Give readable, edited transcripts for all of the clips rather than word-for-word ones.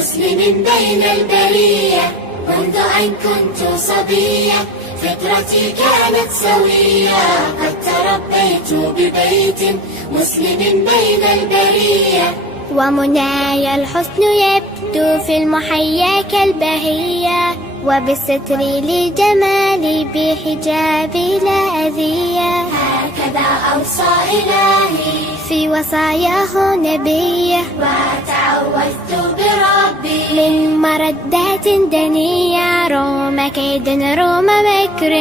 مسلم بين البرية. منذ أن كنت صبية فطرتي كانت سوية، قد تربيت ببيت مسلم بين البرية. ومناي الحسن يبدو في المحيا كالبهية، وبالستر لجمالي بحجابي لا أذية. هكذا أوصى إلهي في وصاياه نبيه، وتعوذت بربي من مردات دنية. روم كيد روم مكر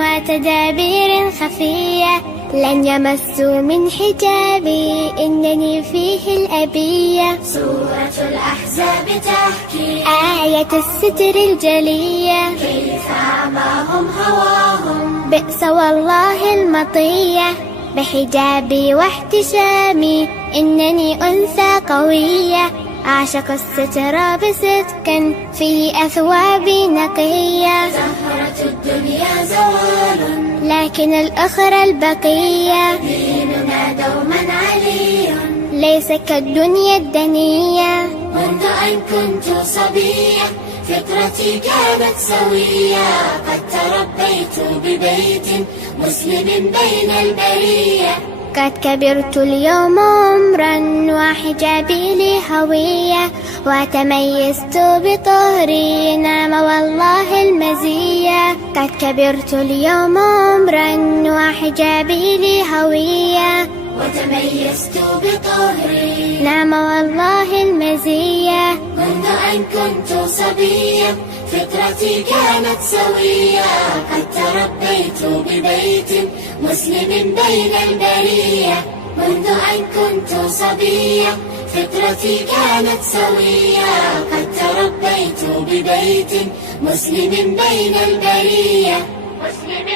وتدابير خفية، لن يمسوا من حجابي إنني فيه الأبية. سورة الأحزاب تحكي آية الستر الجلية، كيف عماهم هواهم بئس والله المطية. بحجابي واحتشامي إنني أنثى قوية، أعشق الستر بصدق فيه أثوابي نقية. زهرة الدنيا زوال لكن الأخرى البقية، ديننا دوما علي ليس كالدنيا الدنية. منذ أن كنت صبية فطرتي كانت سوية، قد تربيت ببيت مسلم بين البرية. قد كبرت اليوم عمرا وحجابي لي هوية، وتميزت بطهري نعم والله المزية. قد كبرت اليوم عمرا وحجابي لي هوية، وتميزت بطهري نعم والله المزية. منذ أن كنت صبية فطرتي كانت سوية، قد تربيت ببيت مسلم بين البرية. منذ أن كنت صبية فطرتي كانت سوية، قد تربيت ببيت مسلم بين البرية. مسلم